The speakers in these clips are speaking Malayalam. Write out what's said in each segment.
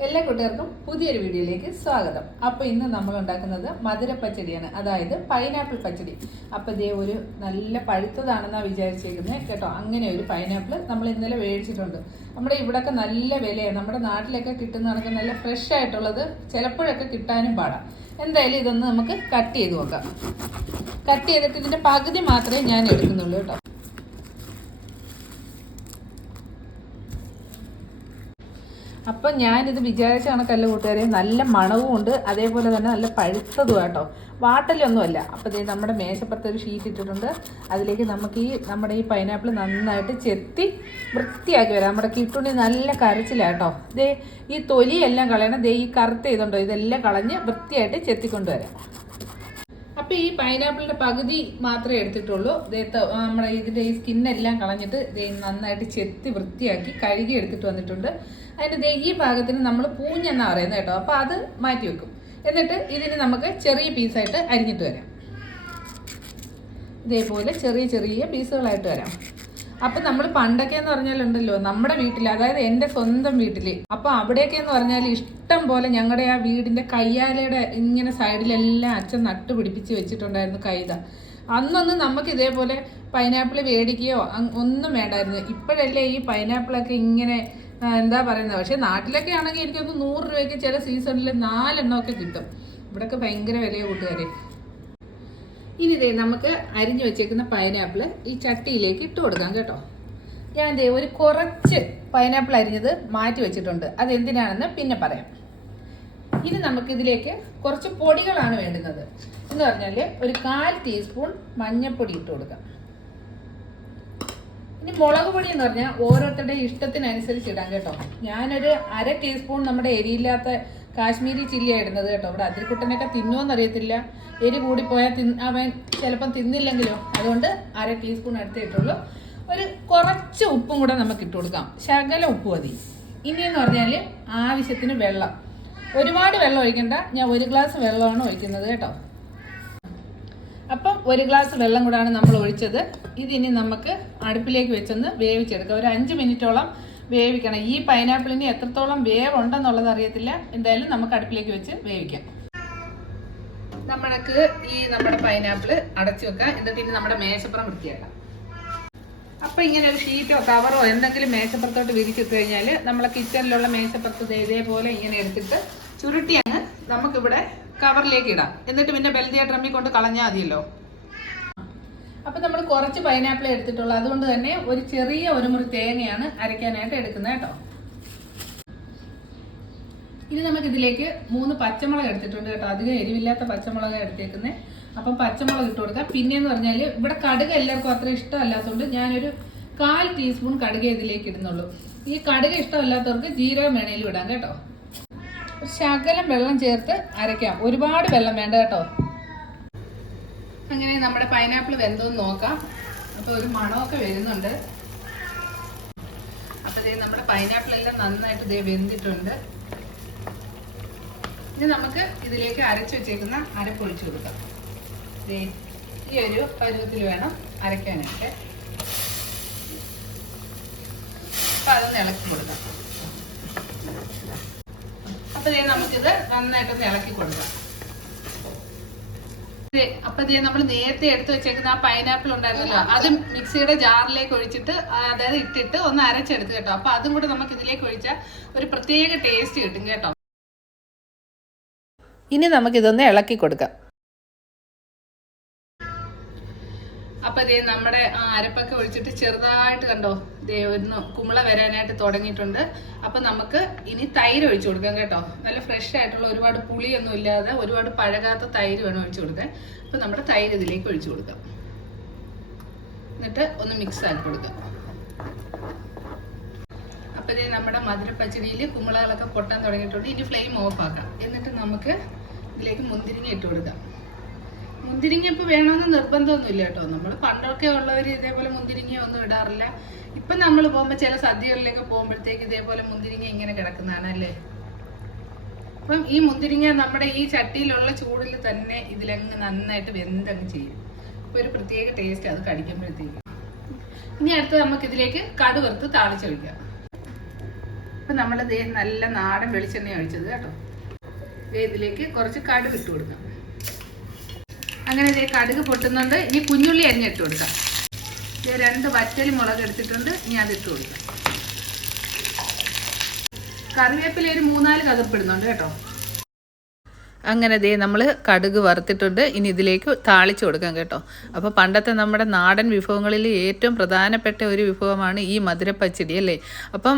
എല്ലാ കൂട്ടുകാർക്കും പുതിയൊരു വീഡിയോയിലേക്ക് സ്വാഗതം. അപ്പോൾ ഇന്ന് നമ്മൾ ഉണ്ടാക്കുന്നത് മധുര പച്ചടിയാണ്, അതായത് പൈനാപ്പിൾ പച്ചടി. അപ്പോൾ ഇതേ ഒരു നല്ല പഴുത്തതാണെന്നാണ് വിചാരിച്ചേക്കുന്നത് കേട്ടോ. അങ്ങനെ ഒരു പൈനാപ്പിൾ നമ്മൾ ഇന്നലെ മേടിച്ചിട്ടുണ്ട്. നമ്മുടെ ഇവിടെയൊക്കെ നല്ല വിലയാണ്, നമ്മുടെ നാട്ടിലൊക്കെ കിട്ടുന്നതൊക്കെ നല്ല ഫ്രഷ് ആയിട്ടുള്ളത് ചിലപ്പോഴൊക്കെ കിട്ടാനും പാടാം. എന്തായാലും ഇതൊന്ന് നമുക്ക് കട്ട് ചെയ്ത് നോക്കാം. കട്ട് ചെയ്തിട്ട് ഇതിൻ്റെ പകുതി മാത്രമേ ഞാൻ എടുക്കുന്നുള്ളൂ കേട്ടോ. അപ്പം ഞാനിത് വിചാരിച്ച കണക്കല്ല കൂട്ടുകാരെ, നല്ല മണവും ഉണ്ട്, അതേപോലെ തന്നെ നല്ല പഴുത്തതും കേട്ടോ, വാട്ടലൊന്നുമല്ല. അപ്പോൾ ഇത് നമ്മുടെ മേശപ്പുറത്ത് ഒരു ഷീറ്റ് ഇട്ടിട്ടുണ്ട്. അതിലേക്ക് നമുക്ക് നമ്മുടെ ഈ പൈനാപ്പിൾ നന്നായിട്ട് ചെത്തി വൃത്തിയാക്കി വരാം. നമ്മുടെ കിട്ടുണി നല്ല കരച്ചിലാട്ടോ. ദേ ഈ തൊലിയെല്ലാം കളയണം. ദേ ഈ കറുത്ത ഇതുണ്ടോ, ഇതെല്ലാം കളഞ്ഞ് വൃത്തിയായിട്ട് ചെത്തിക്കൊണ്ടുവരാം. അപ്പോൾ ഈ പൈനാപ്പിളിൻ്റെ പകുതി മാത്രമേ എടുത്തിട്ടുള്ളൂ. നമ്മുടെ ഇതിൻ്റെ ഈ സ്കിന്നെല്ലാം കളഞ്ഞിട്ട് നന്നായിട്ട് ചെത്തി വൃത്തിയാക്കി കഴുകി എടുത്തിട്ട് വന്നിട്ടുണ്ട്. അതിൻ്റെ ഈ ഭാഗത്തിന് നമ്മൾ പൂഞ്ഞെന്നാണ് പറയുന്നത് കേട്ടോ. അപ്പോൾ അത് മാറ്റി വെക്കും. എന്നിട്ട് ഇതിന് നമുക്ക് ചെറിയ പീസായിട്ട് അരിഞ്ഞിട്ട് വരാം. ഇതേപോലെ ചെറിയ ചെറിയ പീസുകളായിട്ട് വരാം. അപ്പം നമ്മൾ പണ്ടൊക്കെ എന്ന് പറഞ്ഞാലുണ്ടല്ലോ, നമ്മുടെ വീട്ടിൽ, അതായത് എൻ്റെ സ്വന്തം വീട്ടിൽ, അപ്പോൾ അവിടെയൊക്കെ എന്ന് പറഞ്ഞാൽ ഇഷ്ടം പോലെ ഞങ്ങളുടെ ആ വീടിൻ്റെ കയ്യാലയുടെ ഇങ്ങനെ സൈഡിലെല്ലാം അച്ഛൻ നട്ട് പിടിപ്പിച്ച് വെച്ചിട്ടുണ്ടായിരുന്നു കൈത. അന്നൊന്നും നമുക്ക് ഇതേപോലെ പൈനാപ്പിൾ മേടിക്കുകയോ ഒന്നും വേണ്ടായിരുന്നു. ഇപ്പോഴല്ലേ ഈ പൈനാപ്പിളൊക്കെ ഇങ്ങനെ എന്താ പറയുന്നത്. പക്ഷേ നാട്ടിലൊക്കെ ആണെങ്കിൽ എനിക്കൊന്ന് 100 രൂപയ്ക്ക് ചില സീസണിൽ 4 എണ്ണമൊക്കെ കിട്ടും. ഇവിടെയൊക്കെ ഭയങ്കര വിലയോ കൂട്ടുകാരെ. ഇനി ഇതേ നമുക്ക് അരിഞ്ഞു വെച്ചേക്കുന്ന പൈനാപ്പിൾ ഈ ചട്ടിയിലേക്ക് ഇട്ട് കൊടുക്കാം കേട്ടോ. ഞാൻ ഇതേ ഒരു കുറച്ച് പൈനാപ്പിൾ അരിഞ്ഞത് മാറ്റി വെച്ചിട്ടുണ്ട്. അതെന്തിനാണെന്ന് പിന്നെ പറയാം. ഇനി നമുക്കിതിലേക്ക് കുറച്ച് പൊടികളാണ് വേണ്ടുന്നത്. എന്ന് പറഞ്ഞാൽ ഒരു 1/4 ടീസ്പൂൺ മഞ്ഞൾപ്പൊടി ഇട്ട് കൊടുക്കാം. ഇനി മുളക് പൊടി എന്ന് പറഞ്ഞാൽ ഓരോരുത്തരുടെ ഇഷ്ടത്തിനനുസരിച്ച് ഇടാം കേട്ടോ. ഞാനൊരു 1/2 ടീസ്പൂൺ നമ്മുടെ എരിയില്ലാത്ത കാശ്മീരി ചില്ലിയാണ് ഇടുന്നത് കേട്ടോ. ഇവിടെ അതിൽക്കുട്ടനൊക്കെ തിന്നുമെന്നറിയത്തില്ല, എരി കൂടിപ്പോയാൽ അവൻ ചിലപ്പം തിന്നില്ലെങ്കിലോ, അതുകൊണ്ട് 1/2 ടീസ്പൂൺ എടുത്തേ ഇട്ടുള്ളൂ. ഒരു കുറച്ച് ഉപ്പും കൂടെ നമുക്ക് ഇട്ട് കൊടുക്കാം, ശകല ഉപ്പ് മതി. ഇനിയെന്ന് പറഞ്ഞാൽ ആവശ്യത്തിന് വെള്ളം, ഒരുപാട് വെള്ളം ഒഴിക്കണ്ട. ഞാൻ 1 ഗ്ലാസ് വെള്ളമാണ് ഒഴിക്കുന്നത് കേട്ടോ. അപ്പം 1 ഗ്ലാസ് വെള്ളം കൂടാണ് നമ്മൾ ഒഴിച്ചത്. ഇതിനി നമുക്ക് അടുപ്പിലേക്ക് വെച്ചൊന്ന് വേവിച്ചെടുക്കാം. ഒരു 5 മിനിറ്റോളം വേവിക്കണം. ഈ പൈനാപ്പിളിന് എത്രത്തോളം വേവ് ഉണ്ടെന്നുള്ളത് അറിയത്തില്ല. എന്തായാലും നമുക്ക് അടുപ്പിലേക്ക് വെച്ച് വേവിക്കാം. നമ്മൾക്ക് നമ്മുടെ പൈനാപ്പിൾ അടച്ചു വെക്കാം. എന്നിട്ട് ഇനി നമ്മുടെ മേശപ്പുറം വൃത്തിയാക്കാം. അപ്പം ഇങ്ങനെ ഒരു ഷീറ്റോ കവറോ എന്തെങ്കിലും മേശപ്പുറത്തോട്ട് വിരിച്ചിട്ട് കഴിഞ്ഞാൽ നമ്മളെ കിച്ചണിലുള്ള മേശപ്പുറത്ത് ഇതേപോലെ ഇങ്ങനെ എടുത്തിട്ട് ചുരുട്ടി അങ്ങ് നമുക്കിവിടെ കവറിലേക്ക് ഇടാം. എന്നിട്ട് പിന്നെ ബെൽദിയ ഡ്രമ്മിൽ കൊണ്ട് കളഞ്ഞാൽ മതിയല്ലോ. അപ്പം നമ്മൾ കുറച്ച് പൈനാപ്പിൾ എടുത്തിട്ടുള്ളൂ, അതുകൊണ്ട് തന്നെ ഒരു ചെറിയ ഒരു മുറി തേങ്ങയാണ് അരയ്ക്കാനായിട്ട് എടുക്കുന്നത് കേട്ടോ. ഇനി നമുക്കിതിലേക്ക് 3 പച്ചമുളക് എടുത്തിട്ടുണ്ട് കേട്ടോ. അധികം എരിവില്ലാത്ത പച്ചമുളക് എടുത്തേക്കുന്നത്. അപ്പം പച്ചമുളക് ഇട്ട് കൊടുക്കാം. പിന്നെയെന്ന് പറഞ്ഞാൽ ഇവിടെ കടുക് എല്ലാവർക്കും അത്ര ഇഷ്ടമല്ലാത്തതുകൊണ്ട് ഞാനൊരു 1/4 ടീസ്പൂൺ കടുക് ഇതിലേക്ക് ഇടുന്നുള്ളൂ. ഈ കടുക് ഇഷ്ടമല്ലാത്തവർക്ക് ജീരകം വേണേലും ഇടാം കേട്ടോ. ശകലം വെള്ളം ചേർത്ത് അരയ്ക്കാം, ഒരുപാട് വെള്ളം വേണ്ട കേട്ടോ. അങ്ങനെ നമ്മുടെ പൈനാപ്പിൾ വെന്തോന്ന് നോക്കാം. അപ്പോൾ ഒരു മണമൊക്കെ വരുന്നുണ്ട്. അപ്പോൾ നമ്മുടെ പൈനാപ്പിൾ എല്ലാം നന്നായിട്ട് വെന്തിട്ടുണ്ട്. ഇനി നമുക്ക് ഇതിലേക്ക് അരച്ചു വെച്ചേക്കുന്ന അരപ്പൊഴിച്ചു കൊടുക്കാം. ഈ ഒരു പരുവത്തിൽ വേണം അരയ്ക്കാനായിട്ട്. അപ്പം അതൊന്ന് ഇളക്കി കൊടുക്കാം. അപ്പോൾ നമുക്കിത് നന്നായിട്ടൊന്ന് ഇളക്കി കൊടുക്കാം. അപ്പോൾ നമ്മൾ നേരത്തെ എടുത്തു വെച്ചേക്കുന്ന ആ പൈനാപ്പിൾ ഉണ്ടായിരുന്നല്ലോ, അത് മിക്സിയുടെ ജാറിലേക്ക് ഒഴിച്ചിട്ട്, അതായത് ഇട്ടിട്ട് ഒന്ന് അരച്ചെടുത്ത് കേട്ടോ. അപ്പോൾ അതും കൂടെ നമുക്ക് ഇതിലേക്ക് ഒഴിച്ചാൽ ഒരു പ്രത്യേക ടേസ്റ്റ് കിട്ടും കേട്ടോ. ഇനി നമുക്കിതൊന്ന് ഇളക്കി കൊടുക്കാം. അപ്പോൾ നമ്മുടെ അരപ്പൊക്കെ ഒഴിച്ചിട്ട് ചെറുതായിട്ട് കണ്ടോ ഒന്ന് കുമ്പള വരാനായിട്ട് തുടങ്ങിയിട്ടുണ്ട്. അപ്പം നമുക്ക് ഇനി തൈര് ഒഴിച്ചു കൊടുക്കാം കേട്ടോ. നല്ല ഫ്രഷ് ആയിട്ടുള്ള, ഒരുപാട് പുളിയൊന്നും ഇല്ലാതെ, ഒരുപാട് പഴകാത്ത തൈര് വേണം ഒഴിച്ചു കൊടുക്കാൻ. അപ്പം നമ്മുടെ തൈര് ഇതിലേക്ക് ഒഴിച്ചു കൊടുക്കാം. എന്നിട്ട് ഒന്ന് മിക്സ് ആക്കി കൊടുക്കാം. അപ്പോൾ നമ്മുടെ മധുരപ്പച്ചടിയിൽ കുമ്പളകളൊക്കെ പൊട്ടാൻ തുടങ്ങിയിട്ടുണ്ട്. ഇനി ഫ്ലെയിം ഓഫ് ആക്കാം. എന്നിട്ട് നമുക്ക് ഇതിലേക്ക് മുന്തിരിങ്ങ ഇട്ട് കൊടുക്കാം. മുന്തിരിങ്ങ ഇപ്പോൾ വേണമെന്ന് നിർബന്ധമൊന്നുമില്ല കേട്ടോ. നമ്മൾ പണ്ടൊക്കെ ഉള്ളവർ ഇതേപോലെ മുന്തിരിങ്ങ ഒന്നും ഇടാറില്ല. ഇപ്പം നമ്മൾ പോകുമ്പോൾ ചില സദ്യകളിലേക്ക് പോകുമ്പോഴത്തേക്ക് ഇതേപോലെ മുന്തിരിങ്ങ ഇങ്ങനെ കിടക്കുന്നതാണ് അല്ലേ. അപ്പം ഈ മുന്തിരിങ്ങ നമ്മുടെ ഈ ചട്ടിയിലുള്ള ചൂടിൽ തന്നെ ഇതിലങ്ങ് നന്നായിട്ട് വെന്തങ്ങ് ചെയ്യും. അപ്പോൾ ഒരു പ്രത്യേക ടേസ്റ്റ് അത് കടിക്കുമ്പോഴത്തേക്ക്. ഇനി അടുത്ത് നമുക്ക് ഇതിലേക്ക് കടുവറുത്ത് താളിച്ചൊഴിക്കാം. അപ്പം നമ്മൾ നല്ല നാടൻ വെളിച്ചെണ്ണ ഒഴിച്ചത് കേട്ടോ. ഇതിലേക്ക് കുറച്ച് കടുക് ഇട്ട് കൊടുക്കാം. അങ്ങനെ കടുക് പൊട്ടുന്നുണ്ട്. ഇനി കുഞ്ഞുള്ളി അരിഞ്ഞിട്ട് കൊടുക്കാം. 2 വറ്റൽ മുളക് എടുത്തിട്ടുണ്ട്. ഇനി അതിട്ട് കൊടുക്കാം. കറിവേപ്പില ഒരു 3-4 കതിർപ്പിടുന്നുണ്ട് കേട്ടോ. അങ്ങനെ നമ്മൾ കടുക് വറുത്തിട്ടുണ്ട്. ഇനി ഇതിലേക്ക് താളിച്ച് കൊടുക്കാം കേട്ടോ. അപ്പോൾ പണ്ടത്തെ നമ്മുടെ നാടൻ വിഭവങ്ങളിൽ ഏറ്റവും പ്രധാനപ്പെട്ട ഒരു വിഭവമാണ് ഈ മധുരപ്പച്ചടി അല്ലേ. അപ്പം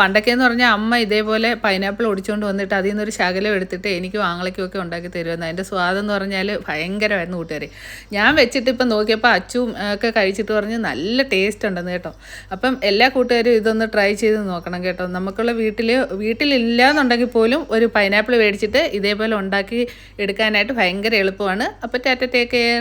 പണ്ടൊക്കെയെന്ന് പറഞ്ഞാൽ അമ്മ ഇതേപോലെ പൈനാപ്പിൾ ഒടിച്ചുകൊണ്ട് വന്നിട്ട് അതിൽ നിന്നൊരു ശകലം എടുത്തിട്ട് എനിക്കും ആങ്ങളയ്ക്കും ഒക്കെ ഉണ്ടാക്കി തരുമെന്ന്. അതിൻ്റെ സ്വാദെന്ന് പറഞ്ഞാൽ ഭയങ്കരമായിരുന്നു കൂട്ടുകാരെ. ഞാൻ വെച്ചിട്ട് ഇപ്പം നോക്കിയപ്പോൾ അച്ചും ഒക്കെ കഴിച്ചിട്ട് പറഞ്ഞ് നല്ല ടേസ്റ്റ് ഉണ്ടെന്ന് കേട്ടോ. അപ്പം എല്ലാ കൂട്ടുകാരും ഇതൊന്ന് ട്രൈ ചെയ്ത് നോക്കണം കേട്ടോ. നമുക്കുള്ള വീട്ടിലില്ല എന്നുണ്ടെങ്കിൽ പോലും ഒരു പൈനാപ്പിൾ മേടിച്ചിട്ട് ഇതേപോലെ ഉണ്ടാക്കി എടുക്കാനായിട്ട് ഭയങ്കര എളുപ്പമാണ്. അപ്പോൾ ടാറ്റ, ടേക്ക് കെയർ.